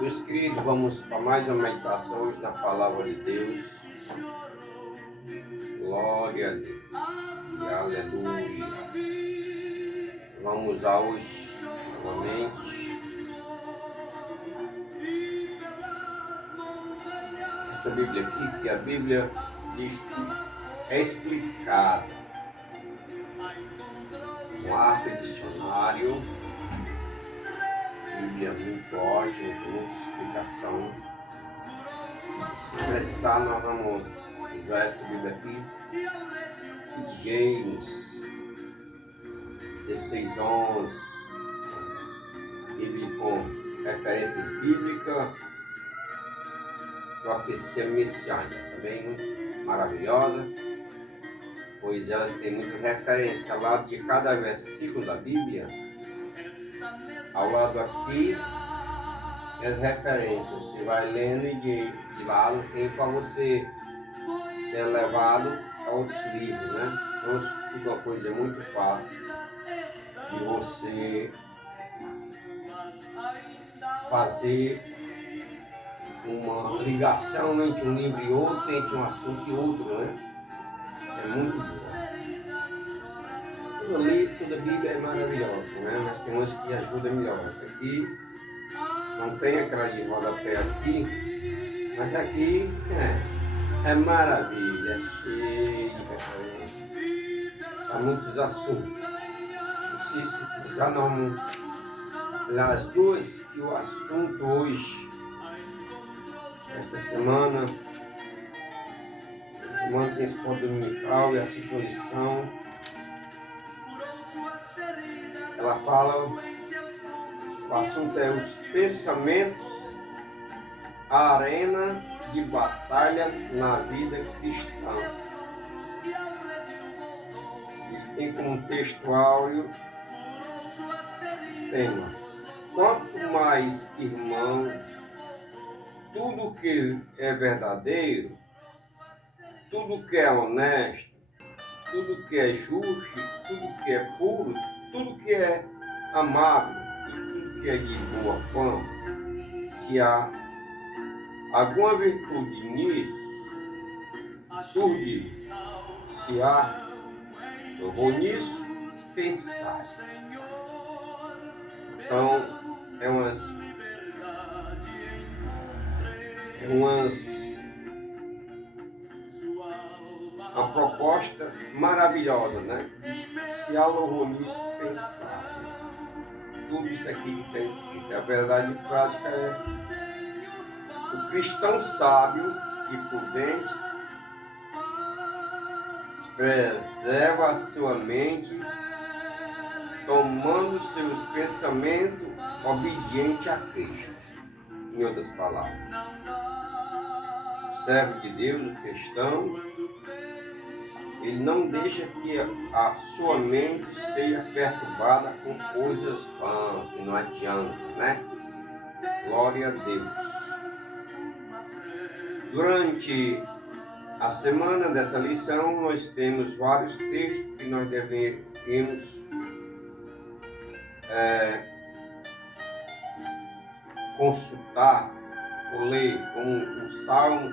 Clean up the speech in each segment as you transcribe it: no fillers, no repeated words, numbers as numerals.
Meus queridos, vamos para mais uma meditação hoje na palavra de Deus. Glória a Deus e aleluia. Vamos usar hoje novamente essa Bíblia aqui, que a Bíblia diz que é explicada. Um abre dicionário, Bíblia muito ótima, com muita explicação. Se expressar, nós vamos usar essa Bíblia aqui. James 16:11, Bíblia com referências bíblicas, profecia messiânica, também muito maravilhosa, pois elas têm muitas referências ao lado de cada versículo da Bíblia. Ao lado aqui, as referências, você vai lendo e de lado tem para você ser levado a outros livros, né? Então fica uma coisa muito fácil de você fazer uma ligação entre um livro e outro, entre um assunto e outro, né? É muito boa. Toda a Bíblia é maravilhosa, né? Mas tem umas que ajudam melhor. Essa aqui não tem aquela de rodapé aqui, mas aqui é maravilha, é cheio de referência a muitos assuntos. Se precisar, não olhar as duas, que o assunto hoje, esta semana tem escola dominical e assiste uma lição. Ela fala, o assunto é os pensamentos, a arena de batalha na vida cristã. E tem como texto áureo tema: quanto mais, irmão, tudo que é verdadeiro, tudo que é honesto, tudo que é justo, tudo que é puro, tudo que é amável e tudo que é de boa fama, se há alguma virtude nisso, tudo se há, eu vou nisso pensar. Então, é uma proposta maravilhosa, né? Se há louvor nisso, pensar. Tudo isso aqui que está escrito. A verdade prática é o cristão sábio e prudente preserva a sua mente, tomando seus pensamentos obedientes a Cristo. Em outras palavras, o servo de Deus, o cristão, ele não deixa que a sua mente seja perturbada com coisas vãs, que não adianta, né? Glória a Deus. Durante a semana dessa lição, nós temos vários textos que nós devemos consultar ou ler, como o Salmo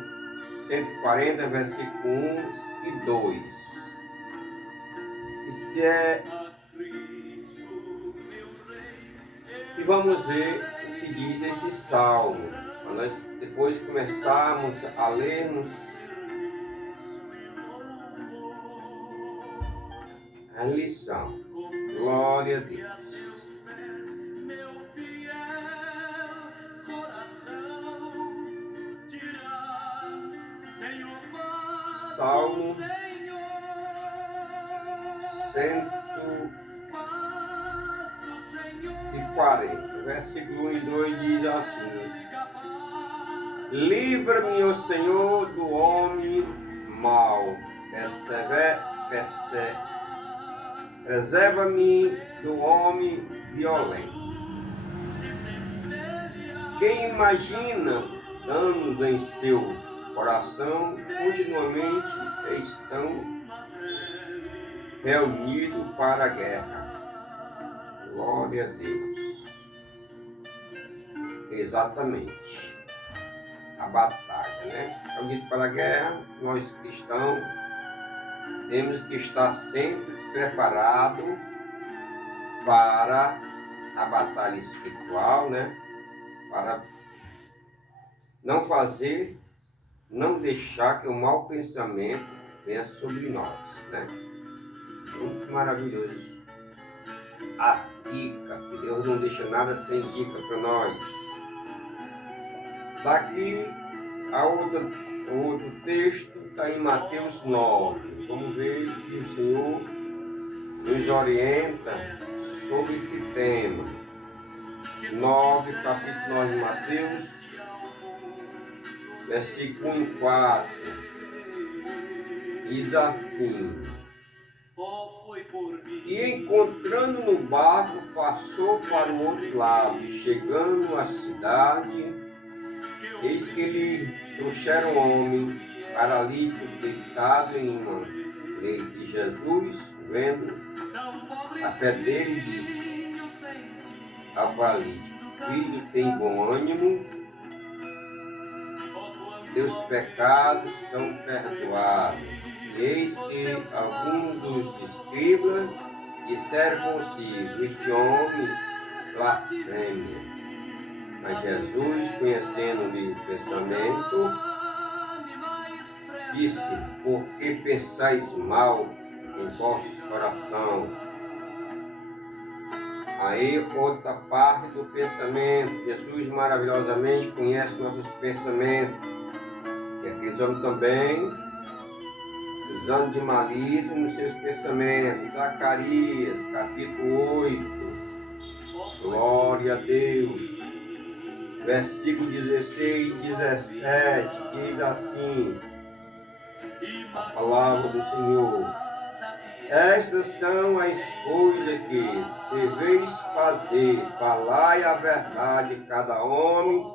140, versículo 1 e 2. E vamos ver o que diz esse salmo, para nós depois começarmos a lermos a lição. Glória a Deus. Salmo 140, versículo 1 e 2 diz assim: livra-me, ó Senhor, do homem mau, preserva-me do homem violento. Quem imagina danos em seu coração, continuamente estão reunidos para a guerra. Glória a Deus. exatamente a batalha, né? Então, dito para a guerra, nós cristãos temos que estar sempre preparados para a batalha espiritual, né? Para não deixar que o mau pensamento venha sobre nós, né? Muito maravilhoso. As dicas, que Deus não deixa nada sem dica para nós. Daqui o outro texto está em Mateus 9. Vamos ver que o Senhor nos orienta sobre esse tema. 9, capítulo 9 de Mateus, versículo 4. Diz assim: E encontrando no barco, passou para o outro lado. Chegando à cidade, eis que lhe trouxeram um homem paralítico deitado em uma leite. E Jesus, vendo a fé dele, disse ao paralítico: Filho, tem bom ânimo, teus pecados são perdoados. E eis que alguns dos escribas disseram consigo: Este homem blasfêmia. Mas Jesus, conhecendo-lhe o pensamento, disse: Por que pensais mal em vossos corações? Aí outra parte do pensamento. Jesus maravilhosamente conhece nossos pensamentos. E aqueles homens também, usando de malícia nos seus pensamentos. Zacarias, capítulo 8. Glória a Deus. Versículo 16 e 17, diz assim, a palavra do Senhor: Estas são as coisas que deveis fazer, falai a verdade cada homem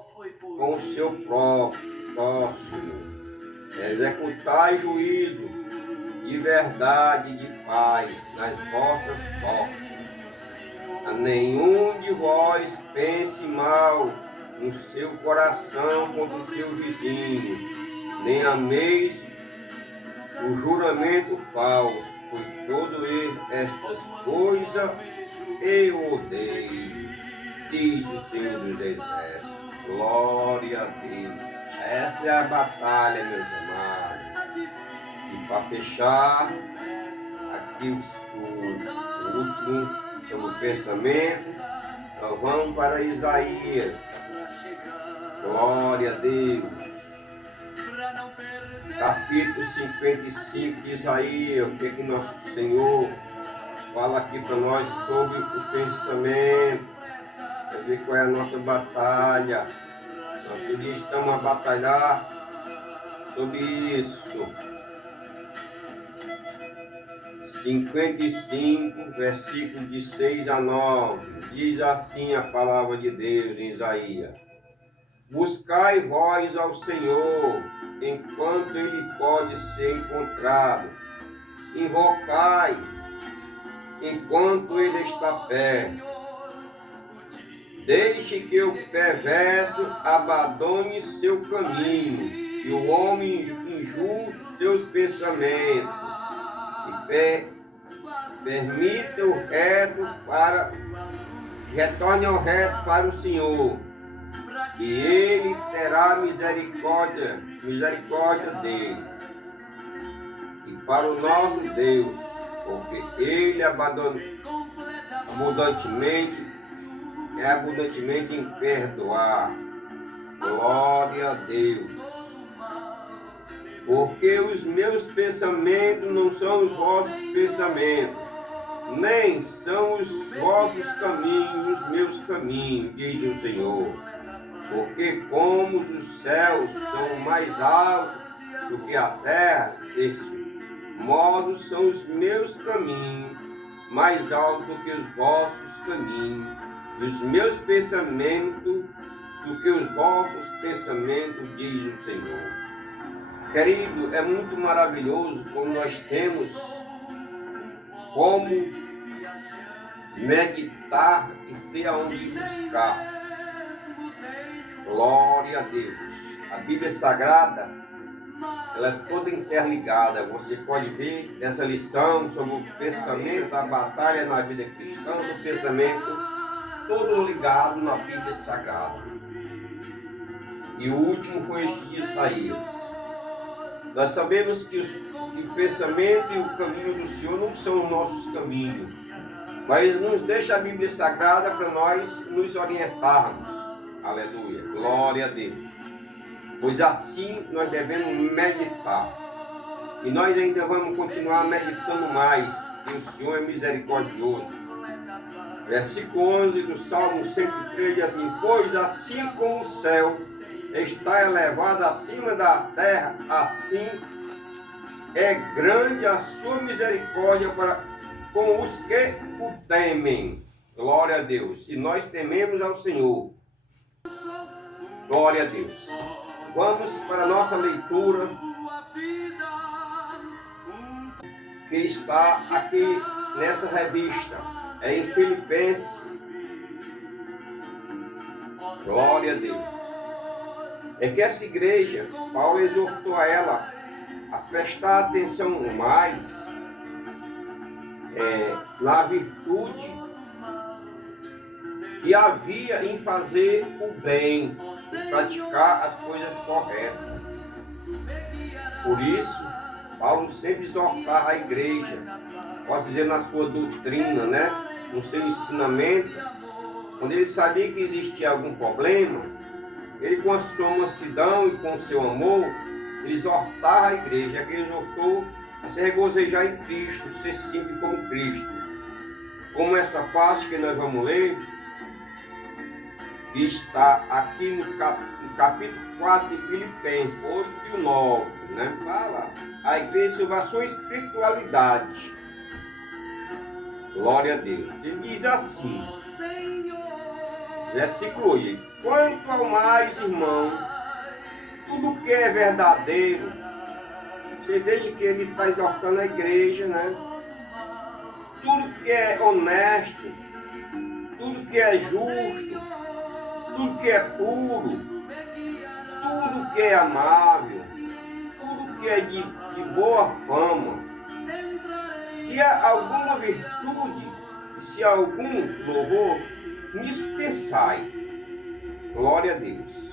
com o seu próximo, executai juízo de verdade e de paz nas vossas portas. A nenhum de vós pense mal no seu coração contra o seu vizinho, nem ameis o juramento falso, pois todo estas coisas eu odeio, diz o Senhor dos Exércitos. Glória a Deus. Essa é a batalha, meus amados. E para fechar, aqui o último sobre o pensamento, nós vamos para Isaías. Glória a Deus. Capítulo 55 de Isaías, o que nosso Senhor fala aqui para nós sobre o pensamento, para ver qual é a nossa batalha. Nós todos estamos a batalhar sobre isso. 55, versículo de 6 a 9, diz assim a palavra de Deus em Isaías: Buscai vós ao Senhor, enquanto Ele pode ser encontrado. Invocai, enquanto Ele está perto. Deixe que o perverso abandone seu caminho, e o homem injusto seus pensamentos. E permita o reto retorne ao reto para o Senhor, e Ele terá misericórdia dele, e para o nosso Deus, porque Ele é abundantemente em perdoar. Glória a Deus. Porque os meus pensamentos não são os vossos pensamentos, nem são os vossos caminhos os meus caminhos, diz o Senhor. Porque como os céus são mais altos do que a terra, deste modo são os meus caminhos mais altos do que os vossos caminhos, e os meus pensamentos do que os vossos pensamentos, diz o Senhor. Querido, é muito maravilhoso quando nós temos como meditar e ter aonde buscar. Glória a Deus. A Bíblia Sagrada, ela é toda interligada. Você pode ver essa lição sobre o pensamento da batalha na vida cristã, do pensamento todo ligado na Bíblia Sagrada. E o último foi este de Isaías. Nós sabemos que o pensamento e o caminho do Senhor não são os nossos caminhos, mas Ele nos deixa a Bíblia Sagrada para nós nos orientarmos. Aleluia, glória a Deus. Pois assim nós devemos meditar. E nós ainda vamos continuar meditando mais, porque o Senhor é misericordioso. Versículo 11 do Salmo 103 diz assim: pois assim como o céu está elevado acima da terra, assim é grande a sua misericórdia com os que o temem. Glória a Deus. E nós tememos ao Senhor. Glória a Deus. Vamos para a nossa leitura, que está aqui nessa revista. É em Filipenses. Glória a Deus. É que essa igreja, Paulo exortou a ela a prestar atenção mais na virtude que havia em fazer o bem, em praticar as coisas corretas. Por isso, Paulo sempre exortava a igreja, posso dizer na sua doutrina, né? No seu ensinamento, quando ele sabia que existia algum problema, ele com a sua mansidão e com o seu amor, ele exortava a igreja, que ele exortou a se regozijar em Cristo, ser simples como Cristo. Como essa parte que nós vamos ler, que está aqui no capítulo 4 de Filipenses, 8 e 9, né? Fala a igreja sobre a sua espiritualidade. Glória a Deus. Ele diz assim, versículo 8: quanto ao mais, irmão, tudo que é verdadeiro, você veja que ele está exortando a igreja, né? Tudo que é honesto, tudo que é justo, tudo que é puro, tudo que é amável, tudo que é de boa fama, se há alguma virtude, se há algum louvor, nisso pensai. Glória a Deus.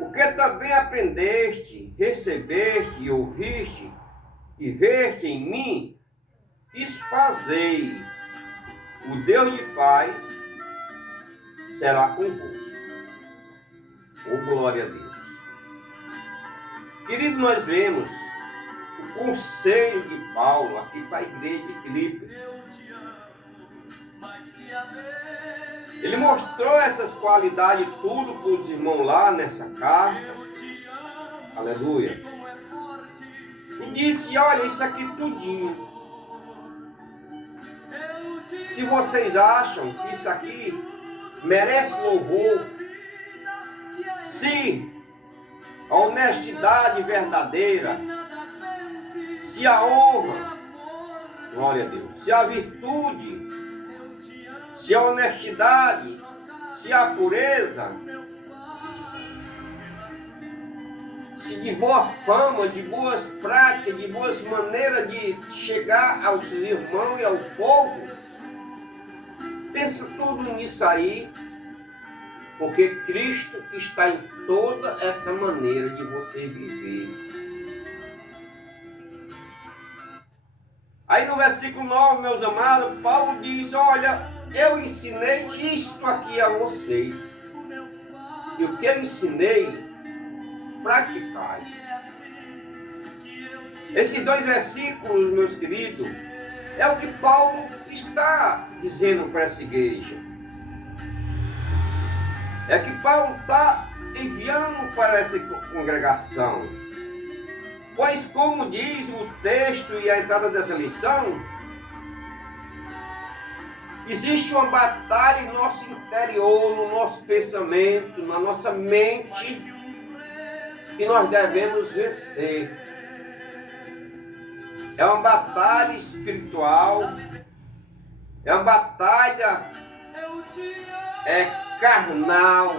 O que também aprendeste, recebeste e ouviste e veste em mim, isso fazei. O Deus de paz será convosco. Oh, glória a Deus. Querido, nós vemos o conselho de Paulo aqui para a igreja de Filipe. Ele mostrou essas qualidades tudo para os irmãos lá nessa carta. Aleluia. E disse, olha, isso aqui tudinho. Se vocês acham que isso aqui merece louvor, se a honestidade verdadeira, se a honra, glória a Deus, se a virtude, se a honestidade, se a pureza, se de boa fama, de boas práticas, de boas maneiras de chegar aos irmãos e ao povo, pensa tudo nisso aí, porque Cristo está em toda essa maneira de você viver. Aí no versículo 9, meus amados, Paulo diz, olha, eu ensinei isto aqui a vocês. E o que eu ensinei, praticai. Esses dois versículos, meus queridos, é o que Paulo está dizendo para essa igreja. É que Paulo está enviando para essa congregação. Pois, como diz o texto e a entrada dessa lição, existe uma batalha em nosso interior, no nosso pensamento, na nossa mente, que nós devemos vencer. É uma batalha espiritual, é uma batalha carnal,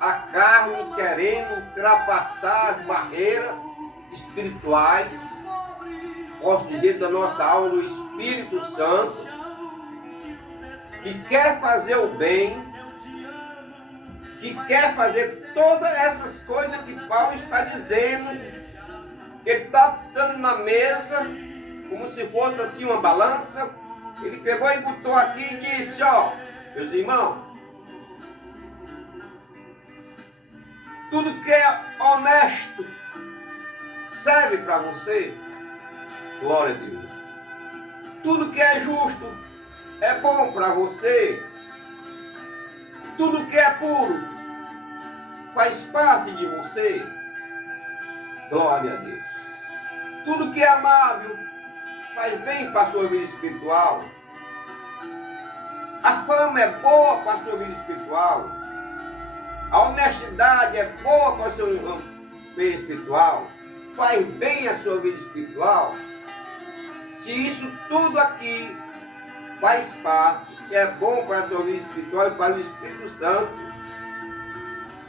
a carne querendo ultrapassar as barreiras espirituais, posso dizer, da nossa alma, do Espírito Santo, que quer fazer o bem, que quer fazer todas essas coisas que Paulo está dizendo, que ele está botando na mesa, como se fosse assim uma balança. Ele pegou e botou aqui e disse, ó, meus irmãos, tudo que é honesto serve para você, glória a Deus. Tudo que é justo é bom para você. Tudo que é puro faz parte de você, glória a Deus. Tudo que é amável faz bem para a sua vida espiritual. A fama é boa para a sua vida espiritual. A honestidade é boa para o seu vida espiritual. Faz bem a sua vida espiritual. Se isso tudo aqui faz parte, é bom para a sua vida espiritual e para o Espírito Santo,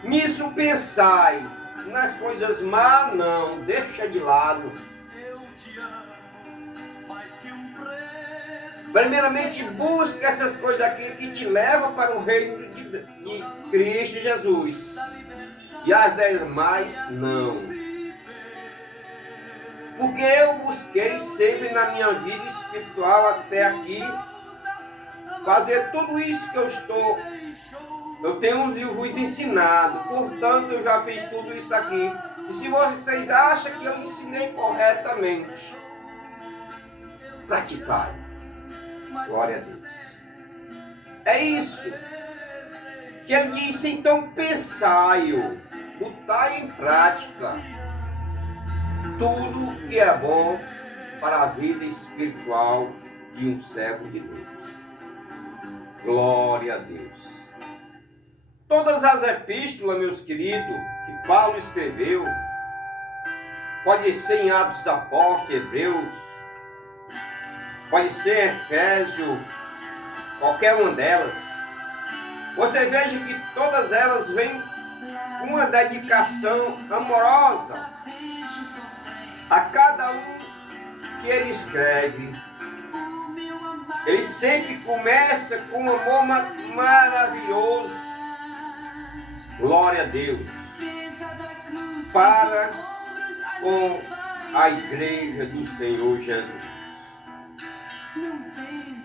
nisso pensai. Nas coisas más, não, deixa de lado. Primeiramente, busca essas coisas aqui que te levam para o reino de Cristo Jesus. E as demais, não. Porque eu busquei sempre na minha vida espiritual até aqui fazer tudo isso que eu tenho vos ensinado. Portanto, eu já fiz tudo isso aqui. E se vocês acham que eu ensinei corretamente, praticai. Glória a Deus. É isso que ele disse, então pensai-o, botai em prática tudo que é bom para a vida espiritual de um servo de Deus. Glória a Deus. Todas as epístolas, meus queridos, que Paulo escreveu, pode ser em Atos dos Apóstolos, Hebreus, pode ser Efésios, qualquer uma delas. Você veja que todas elas vêm com uma dedicação amorosa a cada um que ele escreve. Ele sempre começa com um amor maravilhoso, glória a Deus, para com a igreja do Senhor Jesus.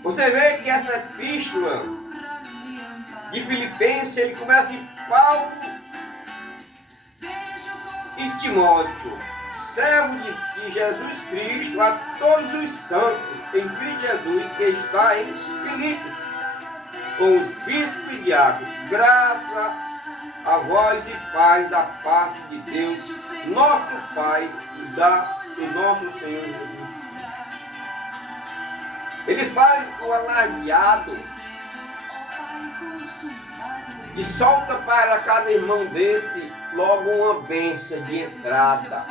Você vê que essa epístola de Filipenses, ele começa em Paulo e Timóteo, servo de Jesus Cristo, a todos os santos em Cristo Jesus que está em Filipos, com os bispos e diáconos, graça a vós e paz da parte de Deus, nosso Pai, e do nosso Senhor Jesus Cristo. Ele faz o alardeado e solta para cada irmão desse logo uma bênção de entrada.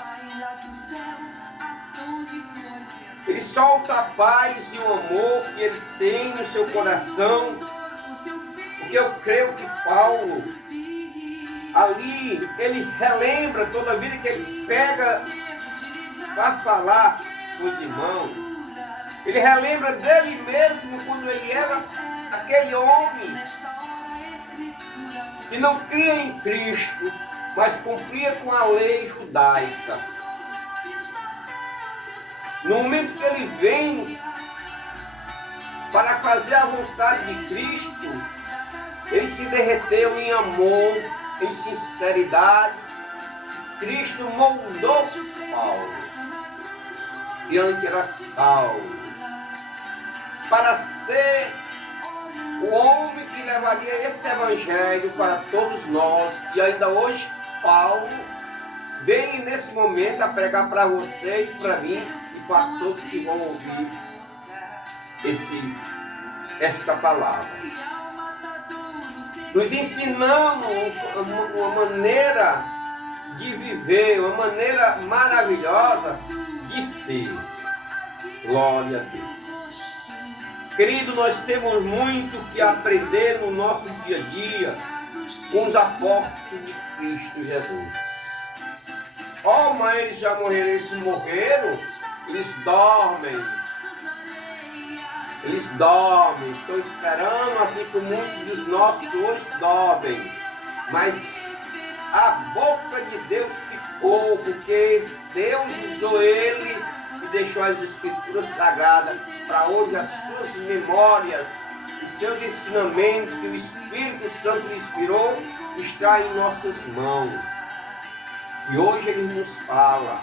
Ele solta a paz e o amor que ele tem no seu coração, porque eu creio que Paulo, ali, ele relembra toda a vida que ele pega para falar com os irmãos. Ele relembra dele mesmo quando ele era aquele homem que não cria em Cristo, mas cumpria com a lei judaica. No momento que ele vem para fazer a vontade de Cristo, ele se derreteu em amor, em sinceridade. Cristo moldou Paulo, que antes era Saulo, para ser o homem que levaria esse evangelho para todos nós, e ainda hoje Paulo vem nesse momento a pregar para você e para mim e para todos que vão ouvir esta palavra. Nos ensinando uma maneira de viver, uma maneira maravilhosa de ser. Glória a Deus. Querido, nós temos muito que aprender no nosso dia a dia. com os apóstolos de Cristo Jesus. Oh, mas eles já morreram, eles morreram, eles dormem. Eles dormem, estão esperando, assim como muitos dos nossos hoje dormem. Mas a boca de Deus ficou, porque Deus usou eles e deixou as Escrituras Sagradas para hoje as suas memórias, os seus ensinamentos que o Espírito Santo lhe inspirou, está em nossas mãos. E hoje ele nos fala: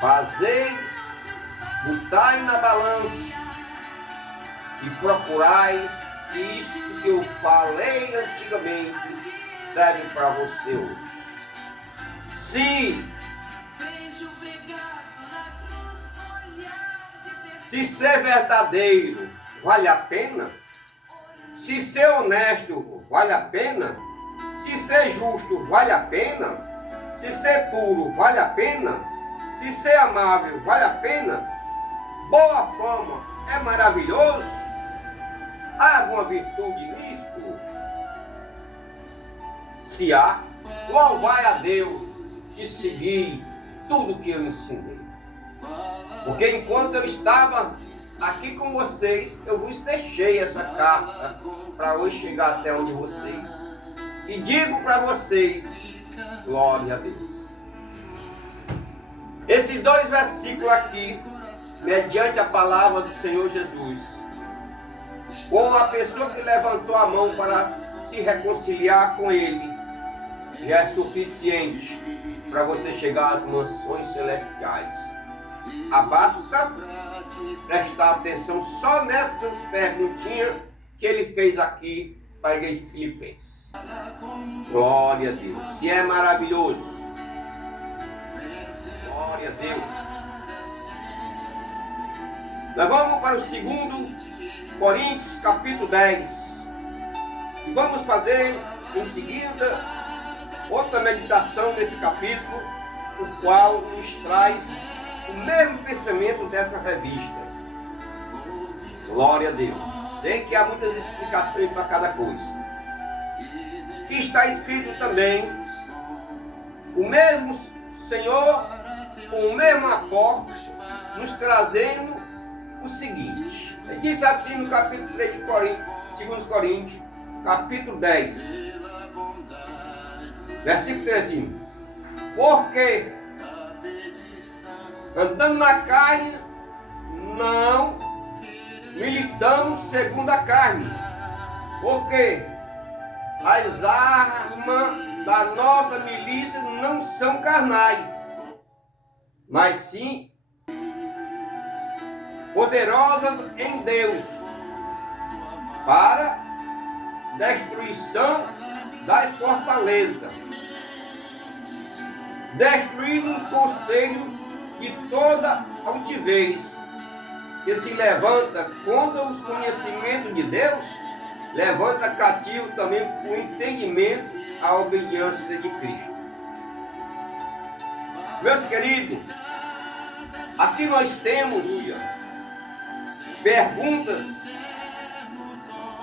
fazeis, botai na balança e procurai se isto que eu falei antigamente serve para você hoje. Se ser verdadeiro vale a pena, se ser honesto vale a pena, se ser justo vale a pena, se ser puro vale a pena, se ser amável vale a pena, boa fama é maravilhoso, há alguma virtude nisto? Se há, louvai a Deus e segui tudo que eu ensinei. Porque enquanto eu estava aqui com vocês, eu vos deixei essa carta para hoje chegar até onde vocês. E digo para vocês, glória a Deus. Esses dois versículos aqui, mediante a palavra do Senhor Jesus, com a pessoa que levantou a mão para se reconciliar com Ele, já é suficiente para você chegar às mansões celestiais. Basta prestar atenção só nessas perguntinhas que ele fez aqui para a igreja de Filipenses. Glória a Deus. Se é maravilhoso. Glória a Deus. Nós vamos para o 2 Coríntios, capítulo 10. E vamos fazer em seguida outra meditação nesse capítulo, o qual nos traz o mesmo pensamento dessa revista. Glória a Deus. Sei que há muitas explicações para cada coisa. E está escrito também, o mesmo Senhor, com o mesmo apóstolo, nos trazendo o seguinte. Ele disse assim no capítulo 3 de Coríntios, 2 Coríntios, capítulo 10, versículo 13. Porque andando na carne, não militamos segundo a carne. Porque as armas da nossa milícia não são carnais, mas sim poderosas em Deus para destruição das fortalezas, destruindo os conselhos de toda altivez que se levanta contra os conhecimentos de Deus, levanta cativo também o entendimento à obediência de Cristo. Meus queridos, aqui nós temos perguntas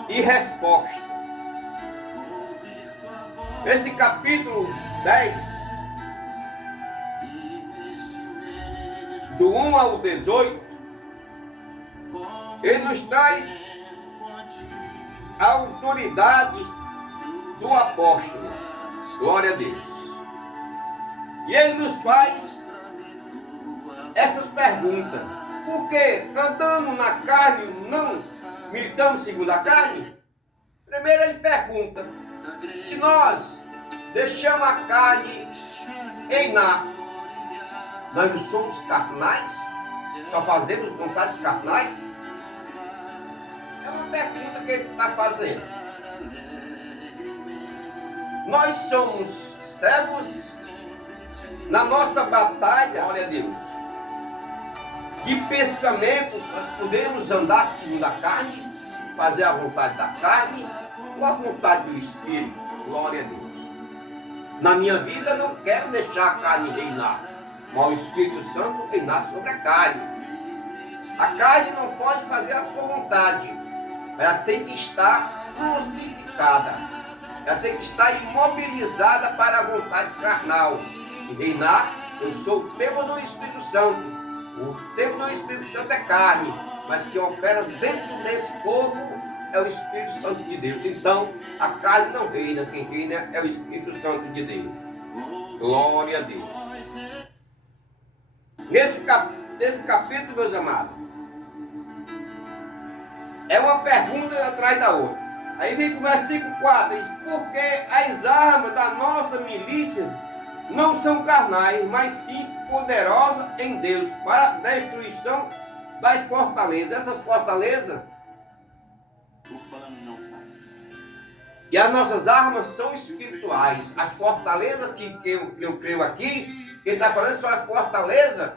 e respostas. Esse capítulo 10, do 1 ao 18, ele nos traz a autoridade do apóstolo. Glória a Deus. E ele nos faz essas perguntas. Por que andando na carne não militamos segundo a carne? Primeiro ele pergunta, se nós deixamos a carne reinar, nós não somos carnais? Só fazemos vontades carnais? É uma pergunta que ele está fazendo. Nós somos servos na nossa batalha, glória a Deus, de pensamentos. Nós podemos andar segundo a carne, fazer a vontade da carne ou a vontade do Espírito, glória a Deus. Na minha vida não quero deixar a carne reinar, mas o Espírito Santo reinar sobre a carne. A carne não pode fazer a sua vontade, ela tem que estar crucificada. ela tem que estar imobilizada para a vontade carnal. E reinar, eu sou o templo do Espírito Santo. O templo do Espírito Santo é carne, mas quem opera dentro desse corpo é o Espírito Santo de Deus. Então, a carne não reina, quem reina é o Espírito Santo de Deus. Glória a Deus. Nesse capítulo, meus amados, é uma pergunta atrás da outra. Aí vem para o versículo 4, diz: porque as armas da nossa milícia não são carnais, mas sim poderosas em Deus para a destruição das fortalezas. Essas fortalezas e as nossas armas são espirituais. As fortalezas que eu creio aqui, quem está falando são as fortalezas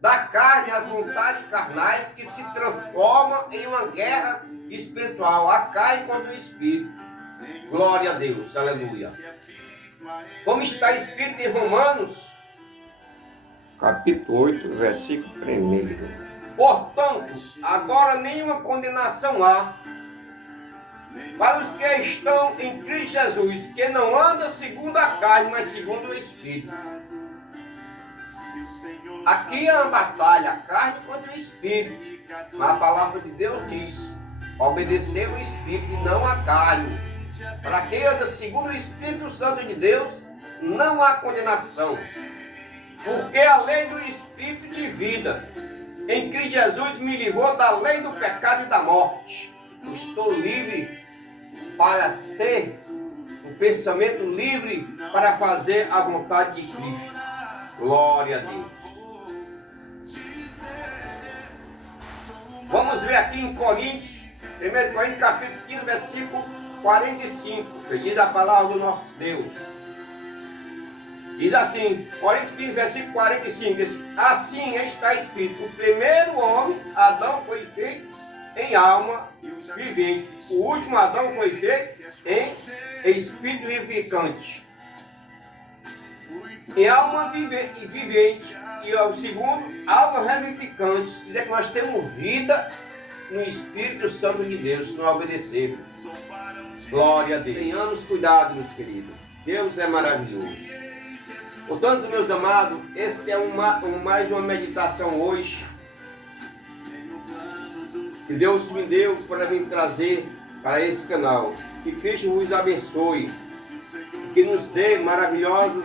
da carne, as vontades carnais que se transformam em uma guerra espiritual, a carne contra o espírito. Glória a Deus, aleluia. Como está escrito em Romanos, capítulo 8, versículo 1. Portanto, agora nenhuma condenação há para os que estão em Cristo Jesus, que não andam segundo a carne, mas segundo o Espírito. Aqui é uma batalha, a carne contra o Espírito. Mas a palavra de Deus diz: obedecer o Espírito e não a carne. Para quem anda segundo o Espírito Santo de Deus, não há condenação. Porque a lei do Espírito de vida em Cristo Jesus me livrou da lei do pecado e da morte. Estou livre para ter um pensamento livre para fazer a vontade de Cristo. Glória a Deus. Vamos ver aqui em Coríntios, 1 Coríntios capítulo 15, versículo 45, que diz a palavra do nosso Deus. Diz assim, Coríntios 15, versículo 45, diz: assim está escrito: o primeiro homem, Adão, foi feito em alma vivente. O último Adão foi feito em espírito vivificante. Em alma vivente. E o segundo, alma revivificante. Quer dizer que nós temos vida no Espírito Santo de Deus, se não obedecermos. Glória a Deus. Tenhamos cuidado, meus queridos. Deus é maravilhoso. Portanto, meus amados, este é mais uma meditação hoje que Deus me deu para me trazer para esse canal. Que Cristo vos abençoe, que nos dê maravilhosos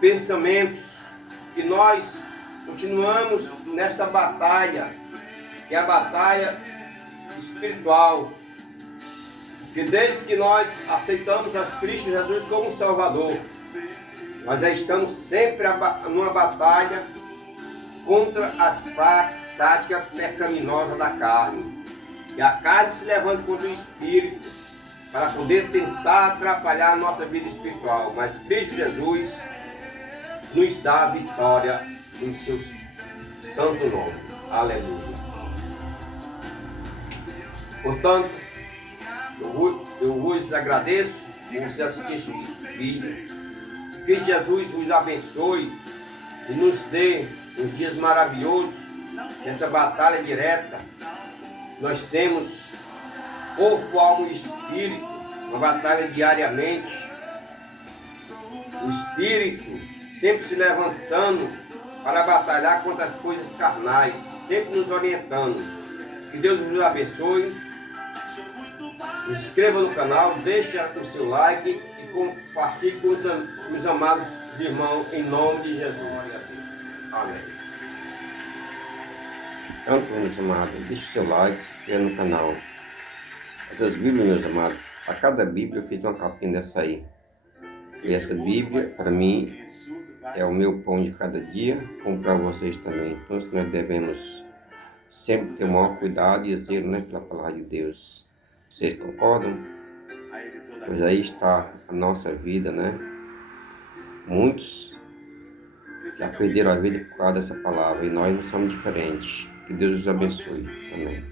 pensamentos, que nós continuamos nesta batalha, que é a batalha espiritual, que desde que nós aceitamos a Cristo Jesus como Salvador, nós já estamos sempre numa batalha contra as práticas pecaminosas da carne. E a carne se levanta contra o Espírito para poder tentar atrapalhar a nossa vida espiritual. Mas Cristo Jesus nos dá a vitória em seu santo nome. Aleluia. Portanto, eu vos agradeço por você assistir este vídeo. Que Jesus vos abençoe e nos dê uns dias maravilhosos nessa batalha direta. Nós temos corpo, alma e espírito, uma batalha diariamente. O espírito sempre se levantando para batalhar contra as coisas carnais, sempre nos orientando. Que Deus vos abençoe. Se inscreva no canal, deixe o seu like e compartilhe com os amados irmãos, em nome de Jesus. Amém. Então, meus amados, deixe o seu like, se inscreva no canal. Essas Bíblias, meus amados, a cada Bíblia eu fiz uma capinha dessa aí. E essa Bíblia, para mim, é o meu pão de cada dia, como para vocês também. Então, nós devemos sempre ter o maior cuidado e zelo, né, pela palavra de Deus. Vocês concordam? Pois aí está a nossa vida, né? Muitos já perderam a vida por causa dessa palavra e nós não somos diferentes. Que Deus os abençoe. Amém.